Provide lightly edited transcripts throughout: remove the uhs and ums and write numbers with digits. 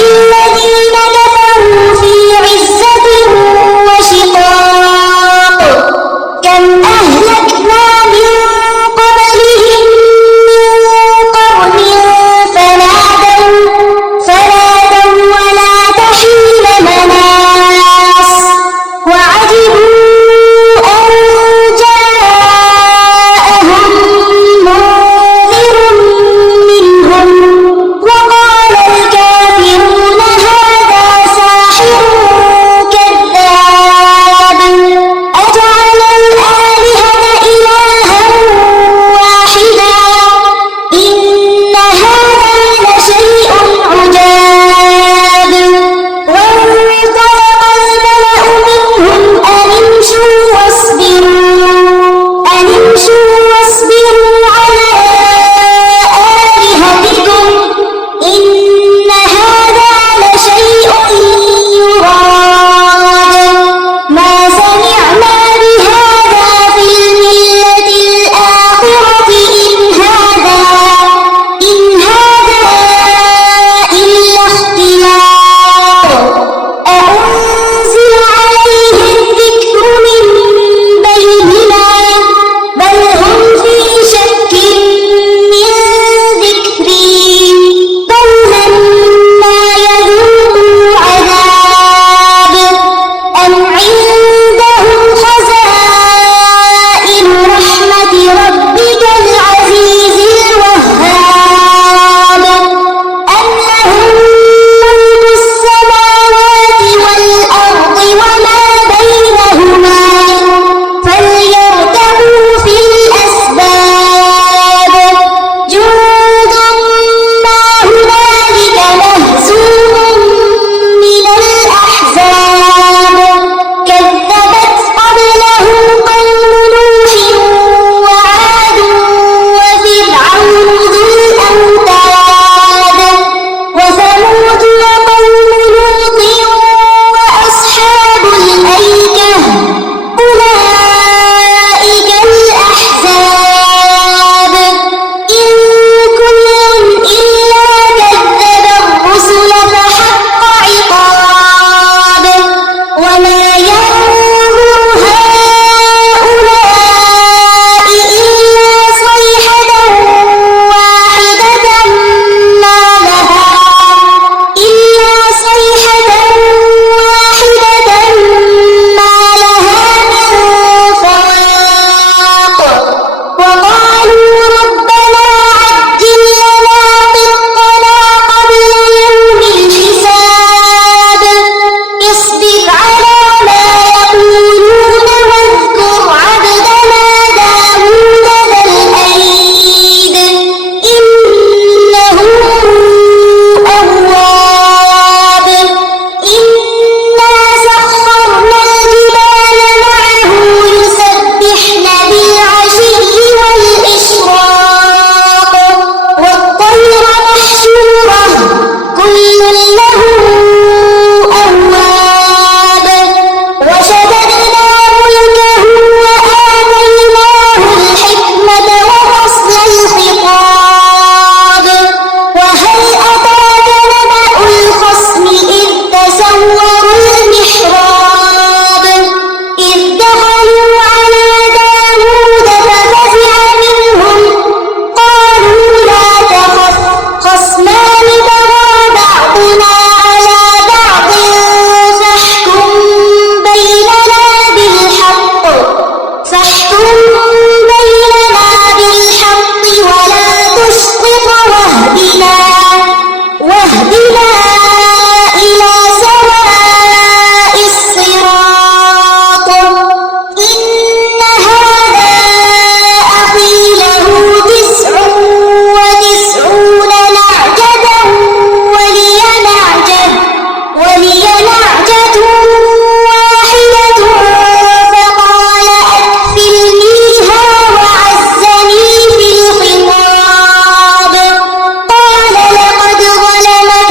الذين كفروا في عزة وشقاق كم أهلكنا من قبلهم من قرن فنادوا ولا تحين مناص وعجبوا أن جاءهم منذر منهم وقال الكافرون هذا ساحر كذاب أجعل الآلهة إلها واحدا إن هذا لشيء عجاب وانطلق الملأ منهم أن امشوا واصبروا على آلهتكم إن هذا لشيء يراد ما سمعنا بهذا في الملة الآخرة إن هذا إلا اختلاق أأنزل عليه الذكر من بيننا بل هم في شك من ذكري بل لما يذوقوا عذاب أم عندهم خزائن رحمة ربك العزيز الوهاب أم لهم ملك السماوات والأرض وما بينهما فليرتقوا في الأسباب جند ما هنالك مهزوم من الأحزاب كذبت قبلهم قوم نوح وعاد وفرعون ذو الأوتاد وثمود وقوم لوط وأصحاب الأيكة أولئك الأحزاب إن كل إلا كذب الرسل فحق عقاب وما ينظر هؤلاء إلا صيحة واحدة ما لها من فواق وقالوا ربنا عجل لنا قطنا قبل يوم الحساب اصبر على ما يقولون واذكر عبدنا داود ذا الأيد إنه أواب إنا سخرنا الجبال معه يسبحن بالعشي والإشراق والطير محشورة كل له أواب وشددنا ملكه وآتيناه الحكمة وفصل الخطاب وهل أتاك نبأ الخصم إذ تسوروا المحراب إذ دخلوا على داود ففزع منهم قالوا لا تخف خصمان بغى بعضنا على بعض فاحكم بيننا بالحق ولا تشطط واهدنا إلى سواء الصراط إن هذا أخي له 99 نعجة ولي نعجة واحدة فقال أكفلنيها وعزني في الخطاب قال لقد ظلمك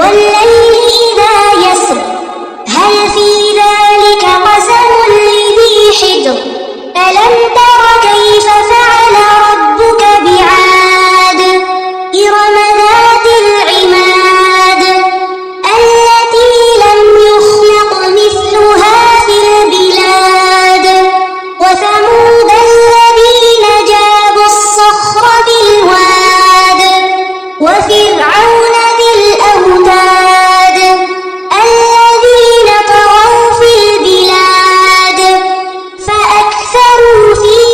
والليل إذا يسر هل في ذلك قسم لذي حجر ألم تر كيف فعل ربك بعاد إرم ذات العماد التي لم يخلق مثلها في البلاد وثمود الذين جابوا الصخر بالواد وفرعون ذي الأوتاد الذين طغوا في البلاد فأكثروا فيها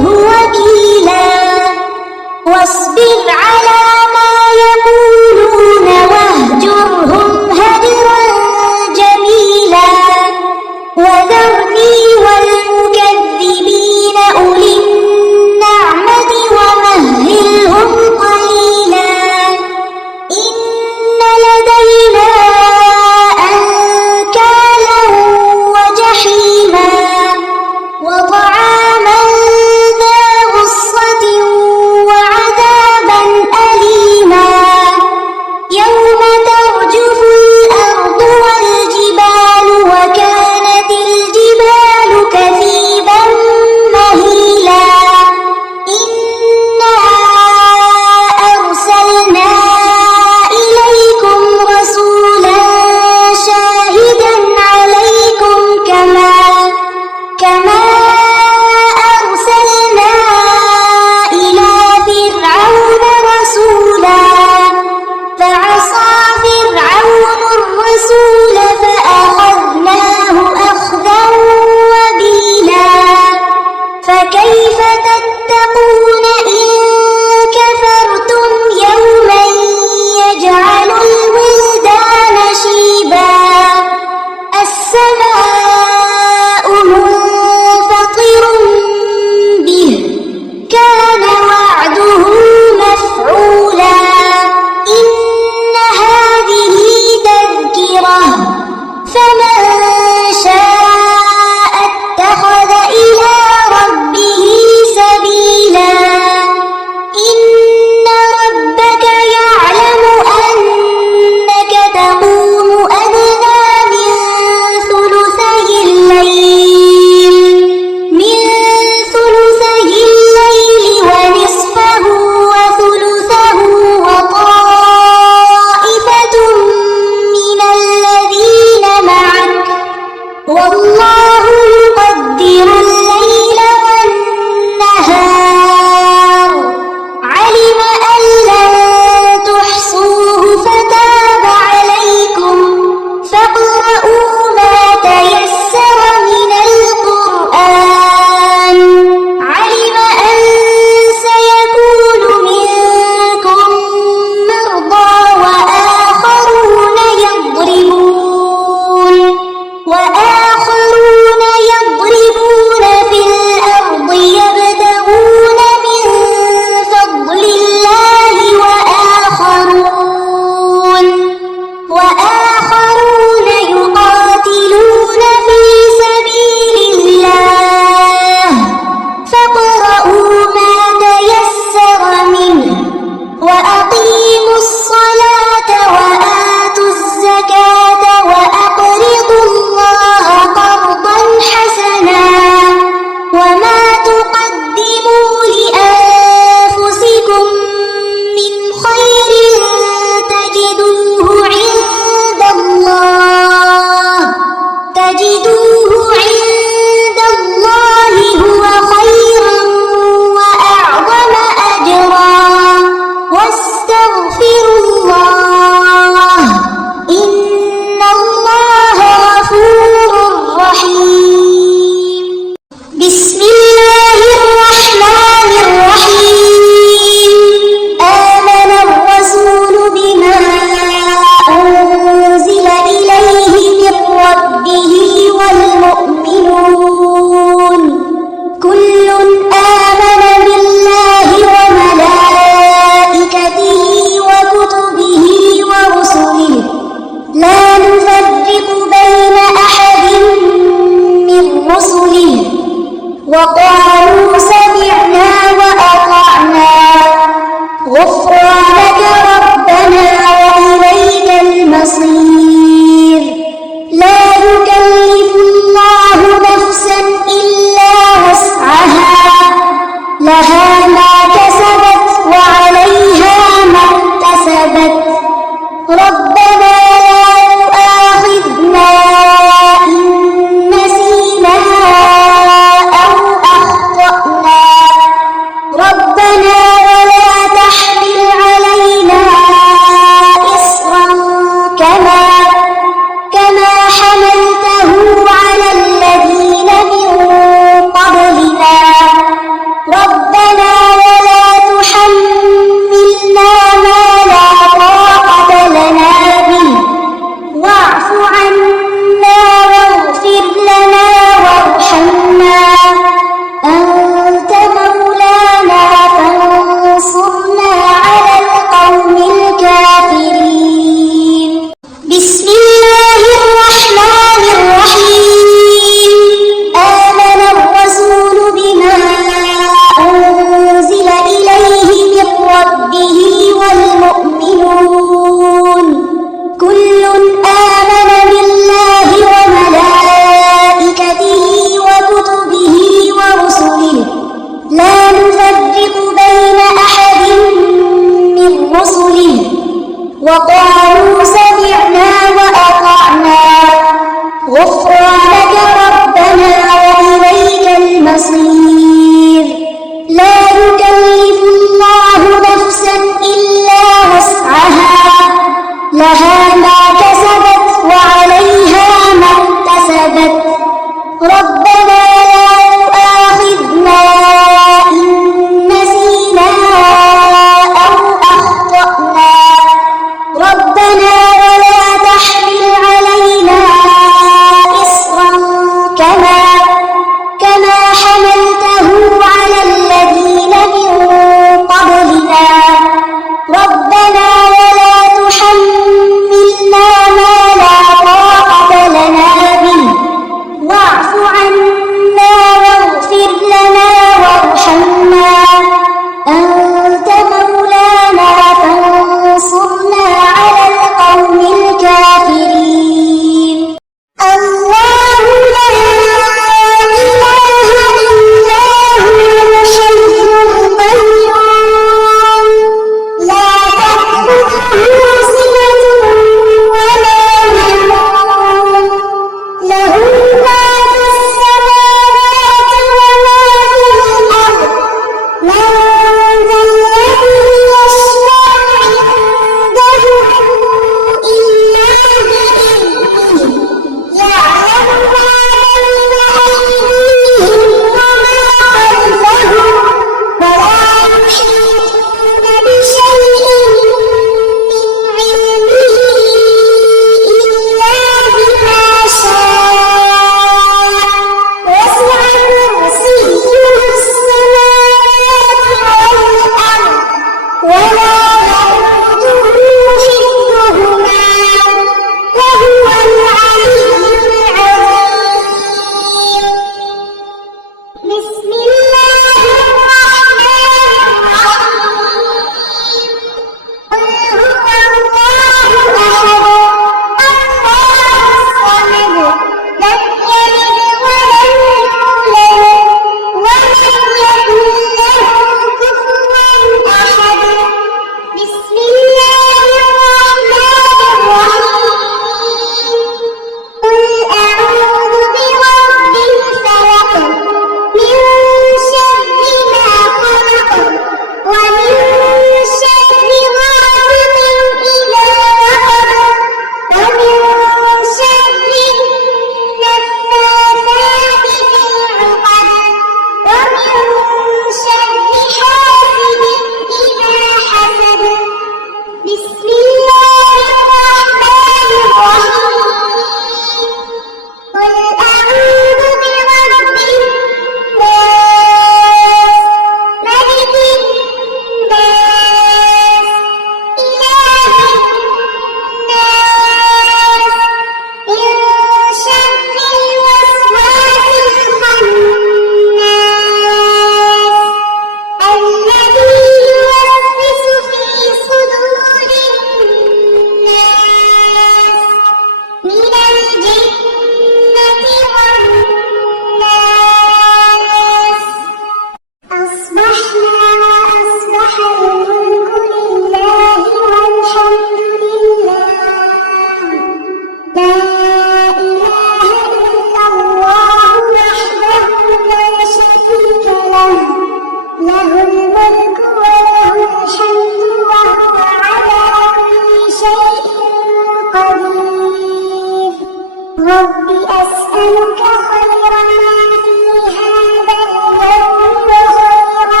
رب أسألك خير ما في هذا اليوم وخير ما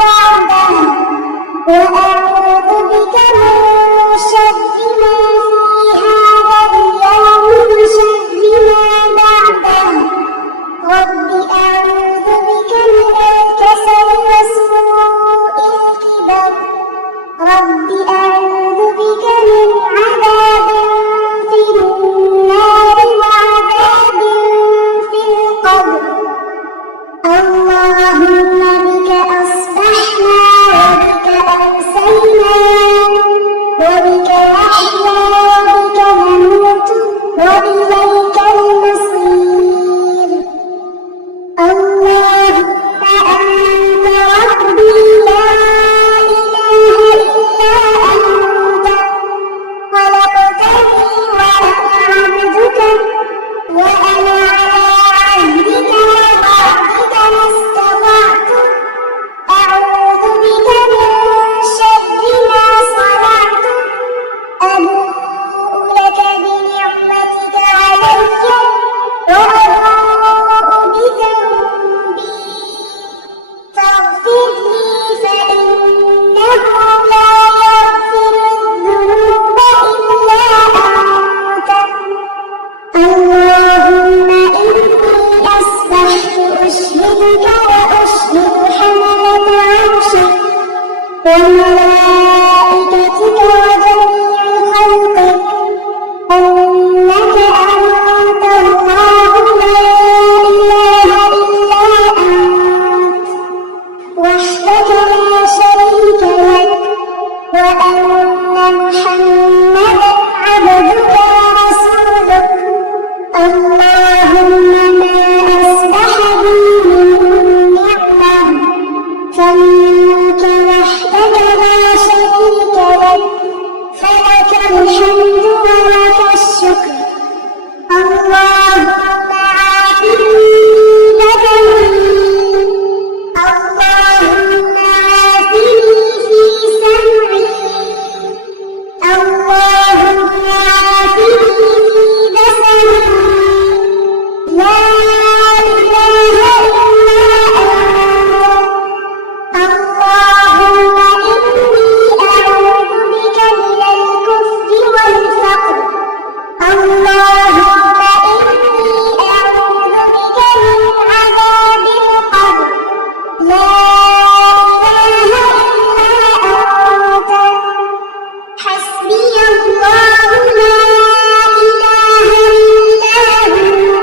بعده، وأعوذ بك من شر ما في هذا اليوم وشر ما بعده. رب أعوذ بك من الكسل وسوء الكبر. رب أعوذ بك من عذاب في النار وعذاب في القبر. اللهم بك أصبحنا وبك أمسينا وبك نحيا وبك نموت وإليك المصير. اللهم أنت ربي لا إله إلا أنت، خلقتني وأنا عبدك، وأنا على عهدك ووعدك ما استطعت. أعوذ بك من شر ما صنعت. أبوء لك بنعمتك علي وأبوء بذنبي، فاغفر لي فإنه لا يغفر الذنوب إلا أنت. اللهم إني أصبحت أشهدك وأشهد حملة عرشك وملائكتك وجميع خلقك أنك أنت الله لا إله إلا أنت وحدك لا شريك لك، وأن محمدا عبدك ورسولك. اللهم ما أصبح بي من نعمة فمنك وحدك لا شريك لك، فلك الحمد ولك الشكر. اللهم عافني في بدني، اللهم عافني في سمعي، اللهم عافني في بصري. لا إله إلا أنت. اللهم إني أعوذ بك من الكفر والفقر. اللهم إني أعوذ بك من عذاب القبر. لا إله إلا أنت. حسبي الله لا إله إلا هو،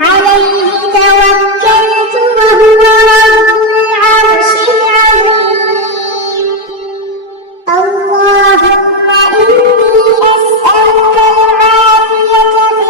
عليه توكلت وهو رب العرش العظيم. اللهم إني أسألك العافية في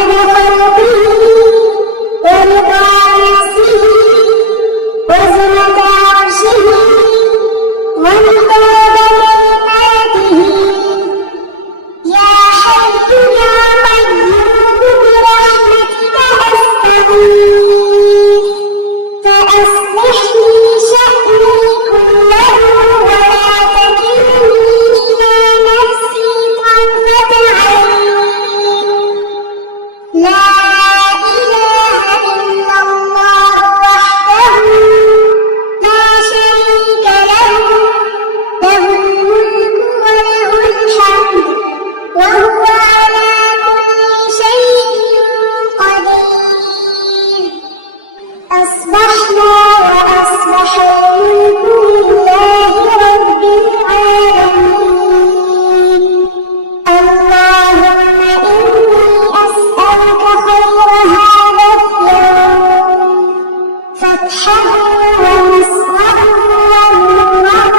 خلقه ورضا نفسه وزنة عرشه ومداد كلماته يا حي يا قيوم برحمتك أستغيث فأصلح لي شأني كله ولا تكلني إلى نفسي طرفة عين لا إله إلا الله وحده لا شريك له له الملك وله الحمد وهو على كل شيء قدير أصبحنا وأصبح الملك لله رب العالمين اللهم إني أسألك خير هذا اليوم فتحه ونصره ونوره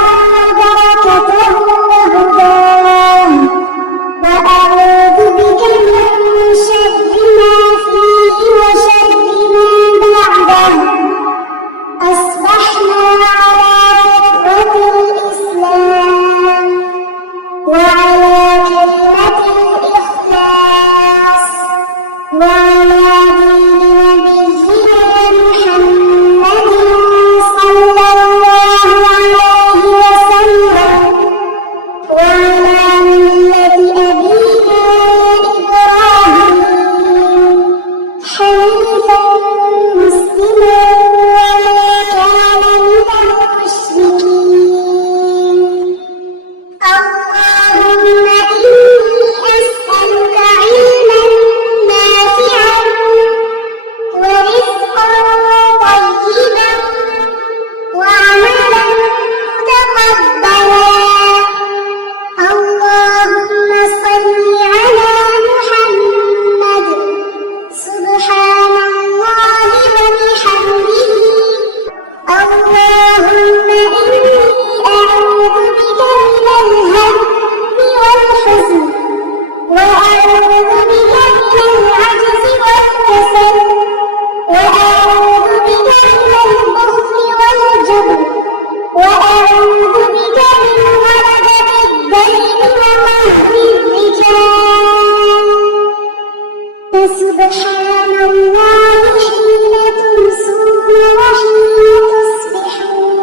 وبركته وهداه وأعوذ بك من شر ما فيه وشر ما بعده أصبحنا على فطرة الإسلام وعلى كلمة الإخلاص وعلى دين نبينا محمد صلى الله عليه وسلم وعلى ملة أبينا إبراهيم حنيفا مسلما وما كان من المشركين اللهم إني أسألك علما نافعا ورزقا طيبا وعملا متقبلا اللهم صل على محمد سبحان الله وبحمده اللهم إني أعوذ بك من الهم والحزن وأعوذ بك من العجز والكسل وأعوذ بك من البخل والجبن وأعوذ بك من غلبة الدين وقهر الرجال فسبحان الله حين تمسون وحين تصبحون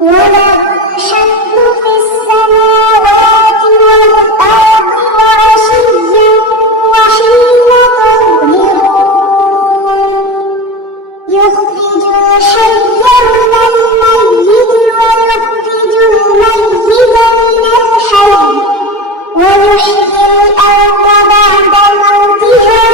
وله الحمد في السماوات والأرض وعشيا وحين تظهرون يخرج الحي من الميت ويخرج الميت من الحي ويحيي الأرض بعد موتها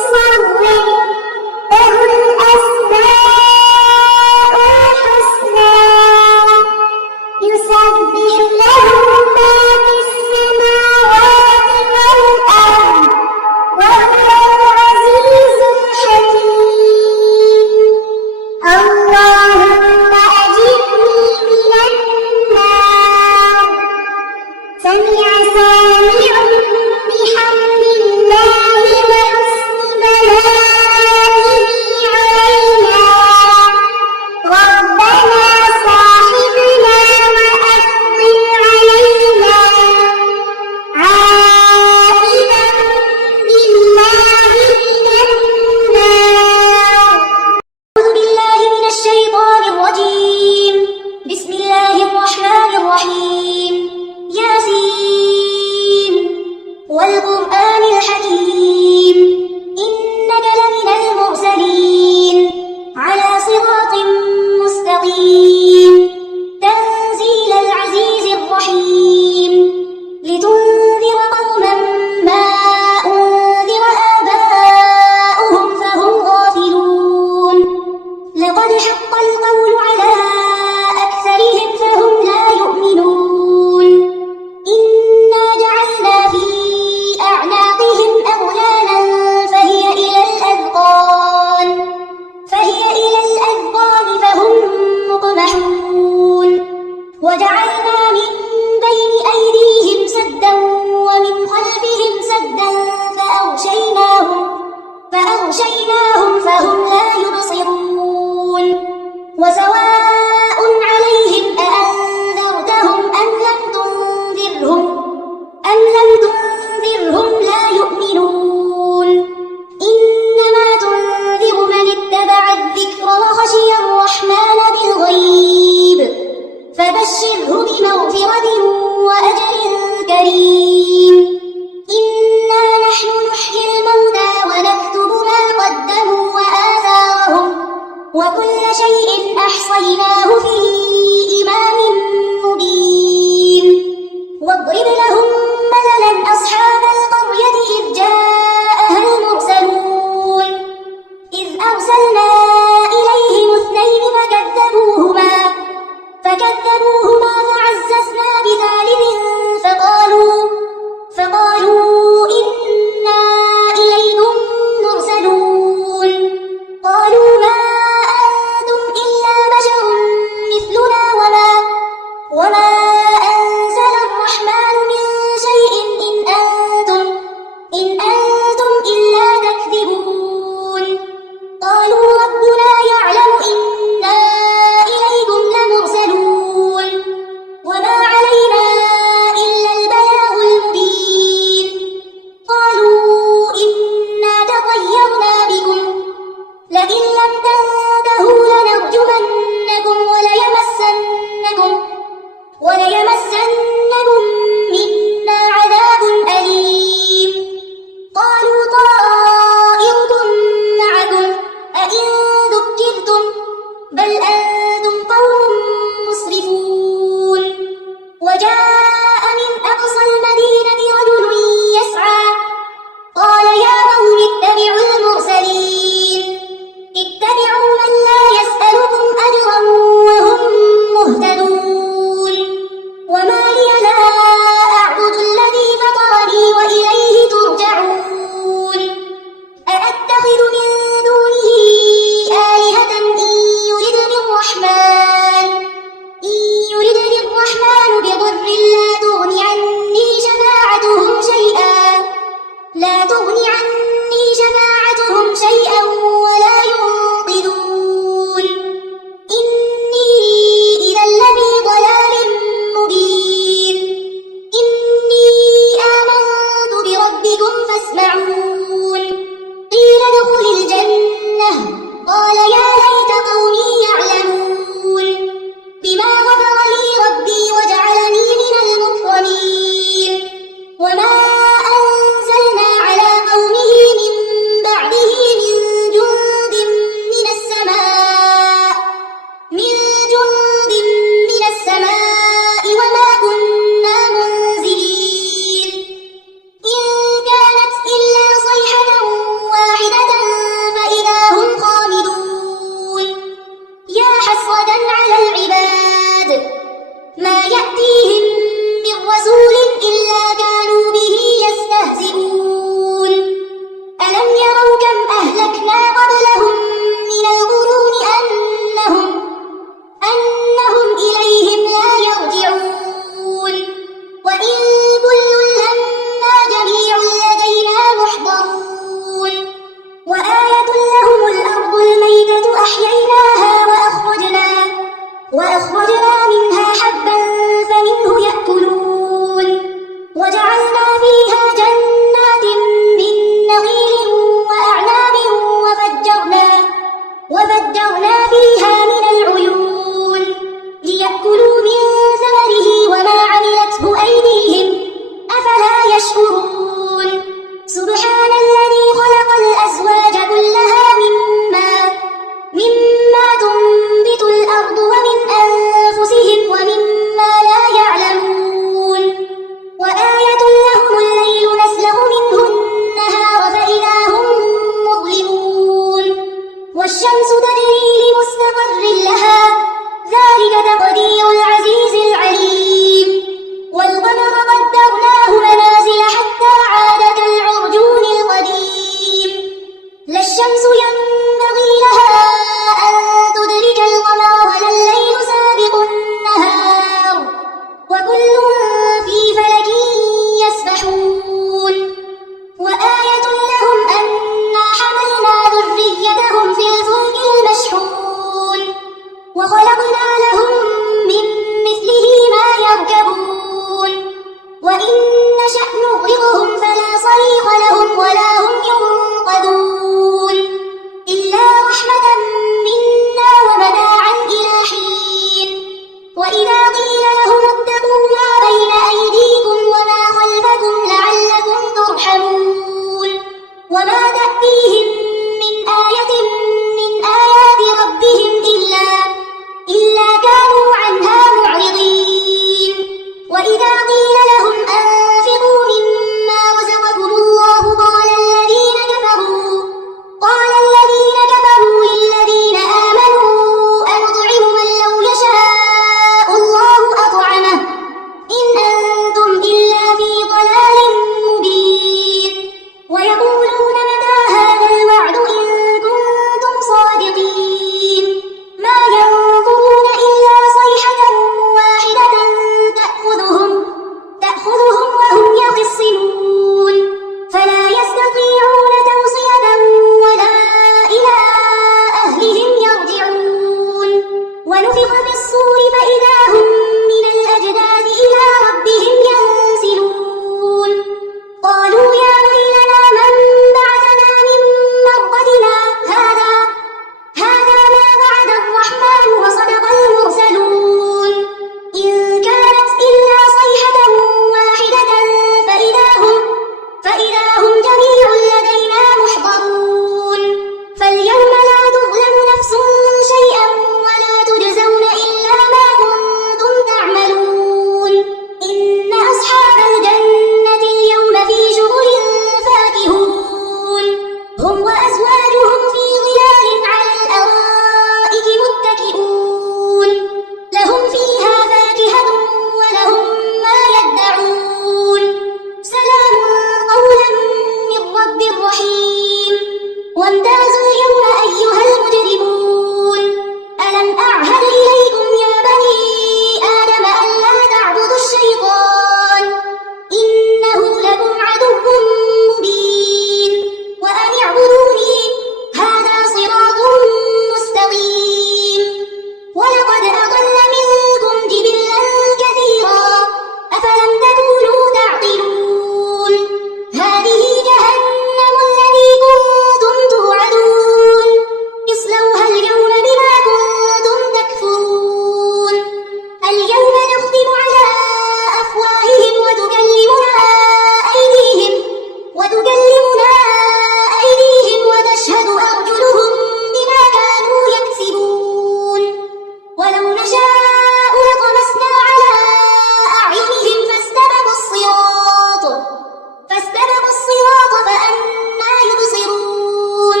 فاستبقوا الصراط فأنى يبصرون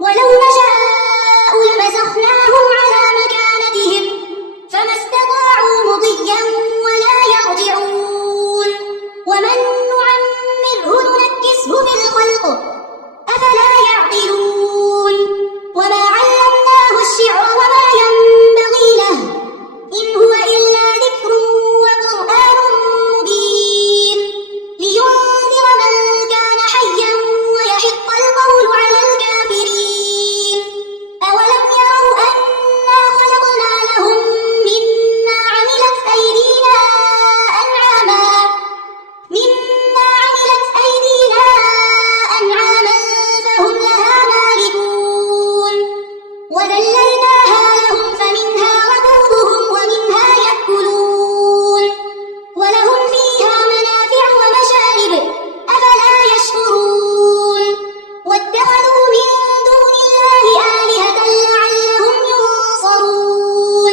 ولو نشاء لمسخناهم على مكانتهم فما استطاعوا مضيا ولا يرجعون ومن نعمره ننكسه في الخلق أفلا يعقلون وما علمناه الشعر وما ينبغي له إن هو إلا ذكر وقرآن مبين لينذر من كان حيا ويحق القول على الكافرين أولم يروا أنا خلقنا لهم مما عملت أيدينا أنعاما فهم لها مالكون وذللناها لهم فمنها ركوبهم ومنها يأكلون ولهم فيها منافع ومشارب أفلا يشكرون واتخذوا من دون الله آلهة لعلهم ينصرون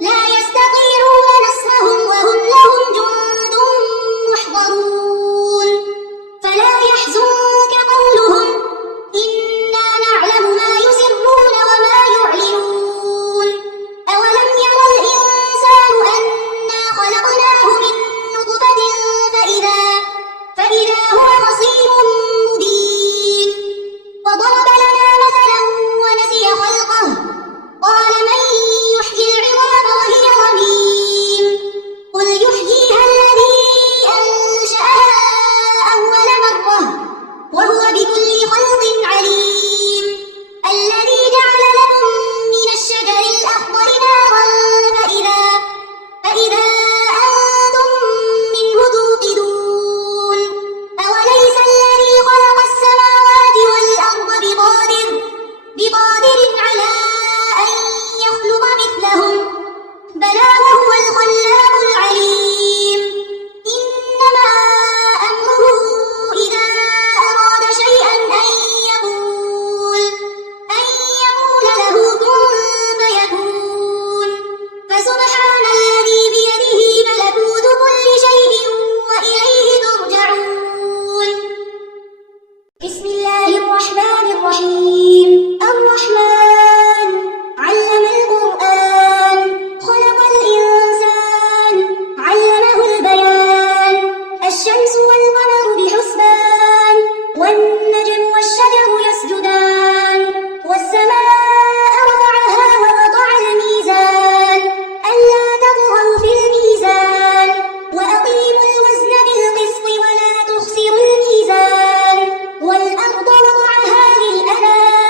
لا يستطيعون نصرهم وهم لهم جند محضرون فلا يحزنك قولهم إنا نعلم ما يسرون وما يعلنون أولم ير الإنسان أنا خلقناه من نطفة فإذا هو خصيم مبين وضرب لنا مثلا ونسي خلقه قال من يحيي العظام وهي رميم قل يحييها الذي أنشأها أول مرة وهو بكل خلق عليم الذي جعل لكم من الشجر الأخضر نارا فإذا أنتم منه توقدون أوليس الذي خلق السماوات والأرض بقادر على أن يخلق مثلهم بلى وهو الخلاق العليم إنما أمره إذا أراد شيئا أن يقول له كن فيكون فسبحان الذي بيده ملكوت كل شيء وإليه ترجعون بسم الله الرحمن الرحيم الرحمن علم القرآن خلق الإنسان علمه البيان الشمس والقمر بحسبان والنجم والشجر يسجدان والسماء وضعها ووضع الميزان ألا تطغوا في الميزان وأقيموا الوزن بالقسط ولا تخسروا الميزان والأرض وضعها للأنام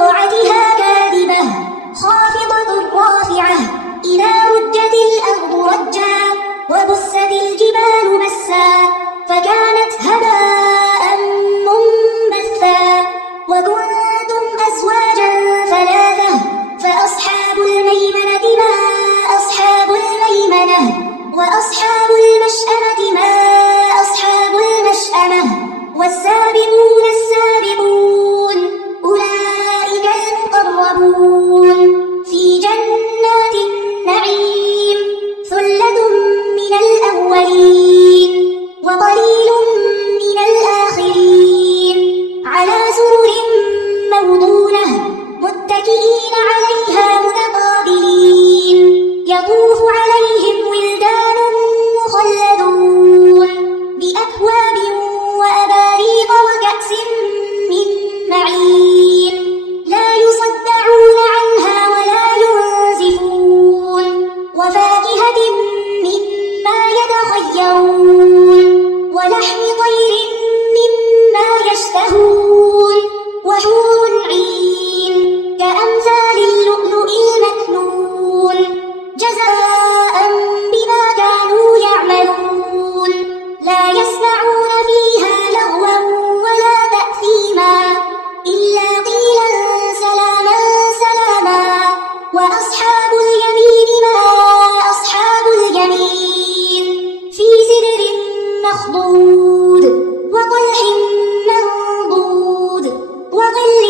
وقعتها كاذبة خافضة رافعة إذا رجت الأرض رجا وبست الجبال بسا فكانت هباء منبثا وكنتم أزواجا ثلاثة فأصحاب الميمنة ما أصحاب الميمنة وأصحاب المشأمة ما أصحاب المشأمة والسابقون السابقون أولئك المقربون في جنات النعيم ثلة من الأولين وقليل من الآخرين على سرر موضونة متكئين عليها متقابلين يطوف عليهم ولدان مخلدون بأكواب وأباريق وكأس من معين لا يصدعون عنها ولا ينزفون وفاكهة مما يتخيرون ولحم طير مما يشتهون وحور عين كأمثال اللؤلؤ المكنون جزاء بما كانوا يعملون لا يسمعون فيها لغوا ولا تأثيما إلا قيلا سلاما سلاما وأصحاب اليمين ما أصحاب اليمين في سدر مخضود وطلح منضود وظل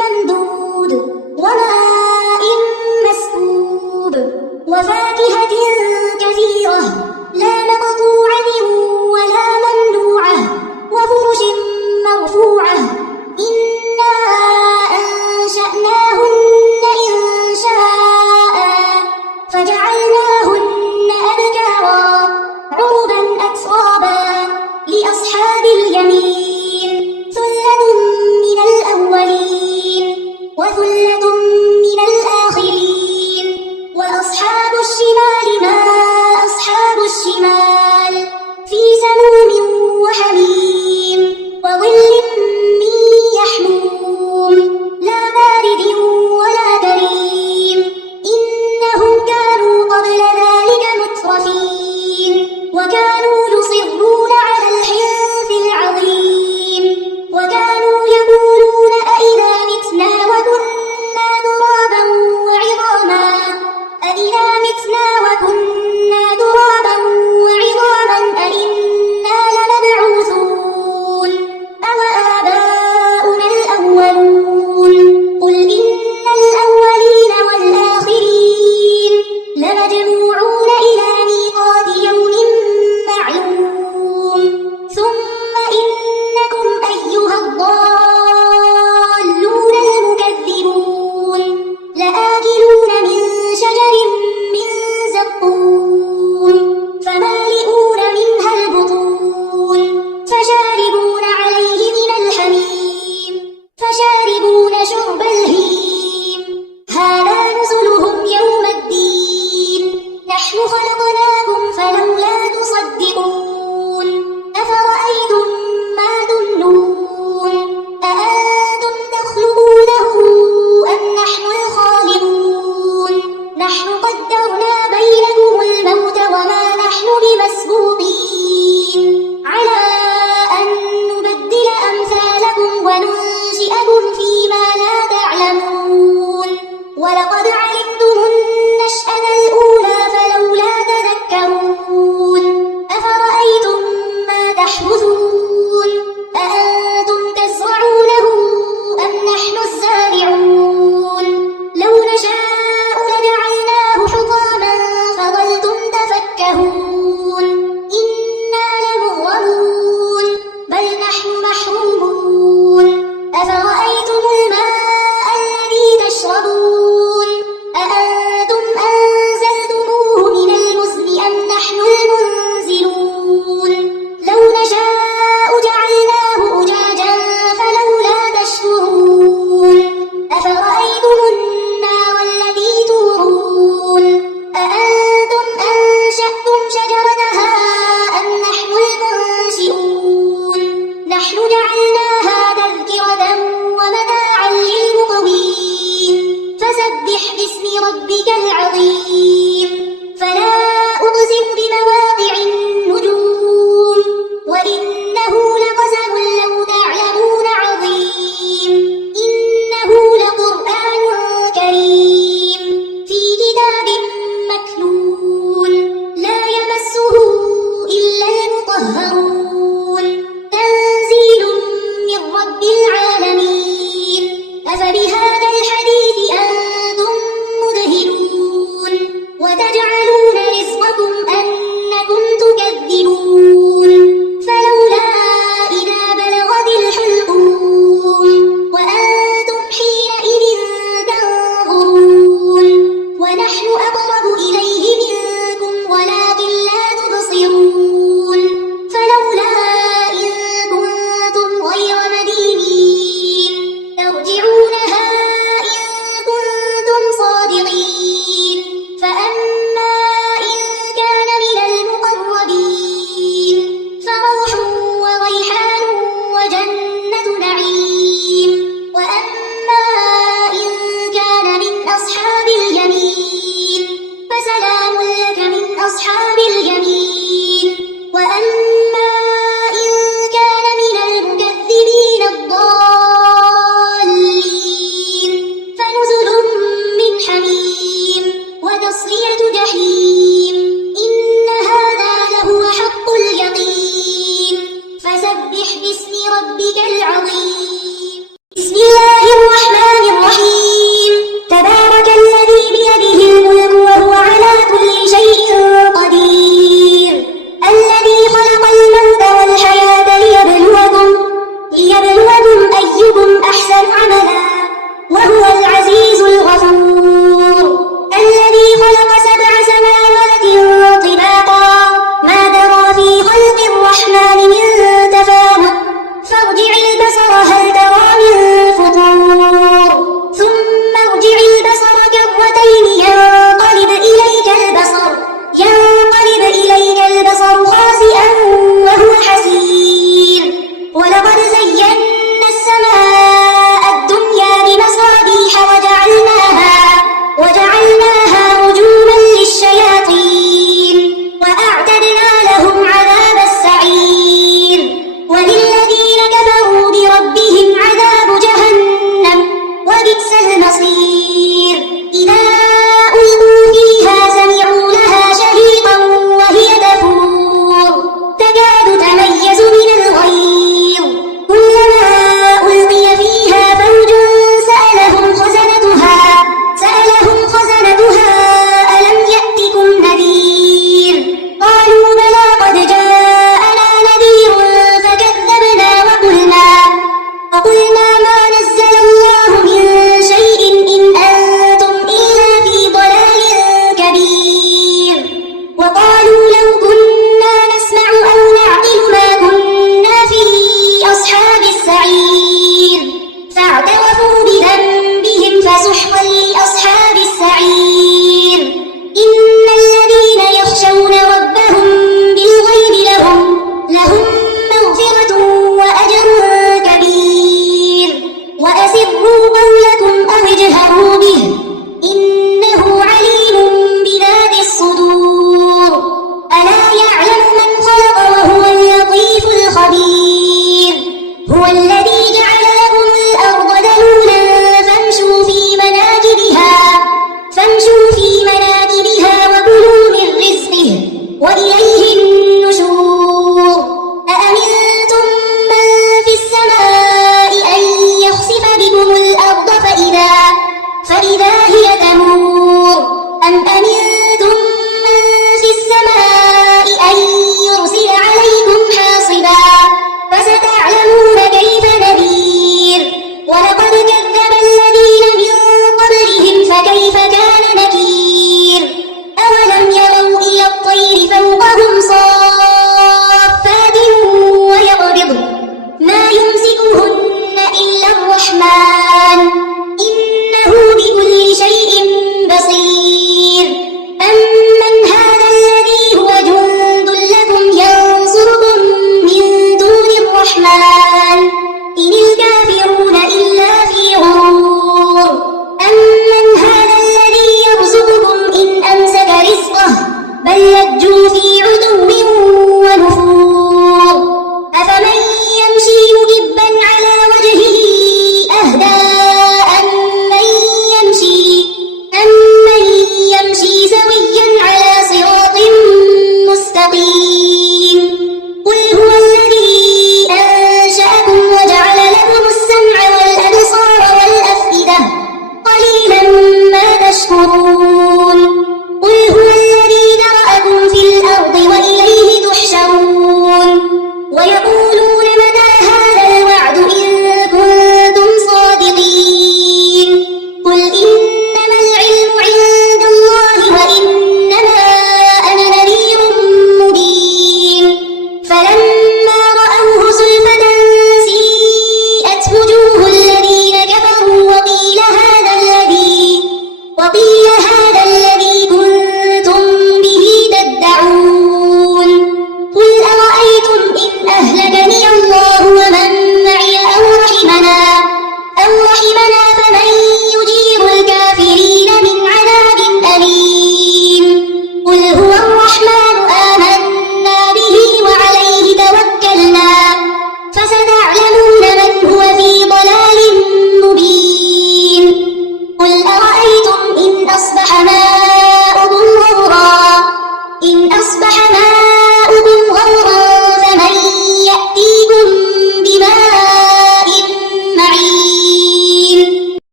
ممدود وماء مسكوب وفاكهة كثيرة لا مقطوعة ولا ممنوعة وفرش مرفوعة إنا أنشأناهن إنشاء فجعلناهن أبكارا عربا أترابا لأصحاب اليمين ثلة من الأولين وثلة من الآخرين وأصحاب الشمال ما أصحاب الشمال في سموم وحميم وظل من يحموم لا بارد ولا كريم إنهم كانوا قبل ذلك مترفين وكانوا يصرون على الحنث العظيم وكانوا يقولون أئذا متنا وكنا ترابا وعظاما أئذا متنا وكنا ترابا وعظاما أئنا لمبعوثون أوآباؤنا الأولون قل إن الأولين والآخرين لمجموعون إلى ميقات يوم معلوم ثم إنكم أيها الضالون المكذبون لآكلون من شجر من زقوم فمالئون منها البطون فشاربون عليه من الحميم فشاربون شرب الهيم هذا نزلهم يوم الدين نحن خلقناكم فلولا تصدقون أفرأيتم ما تمنون أأنتم تخلقونه أم نحن الخالقون نحن قدرنا بينكم الموت وما نحن بمسبوقين على أن نبدل أمثالكم وننشئكم فيما لا تعلمون ولقد علمتم النشأة الأولى فلولا تذكرون أفرأيتم ما تحرثون أأنتم تزرعونه أم نحن الزارعون لو نشاء لجعلناه حطاما فظلتم تفكهون إنا لمغرمون بل نحن محرومون أفرأيتم الماء الذي تشربون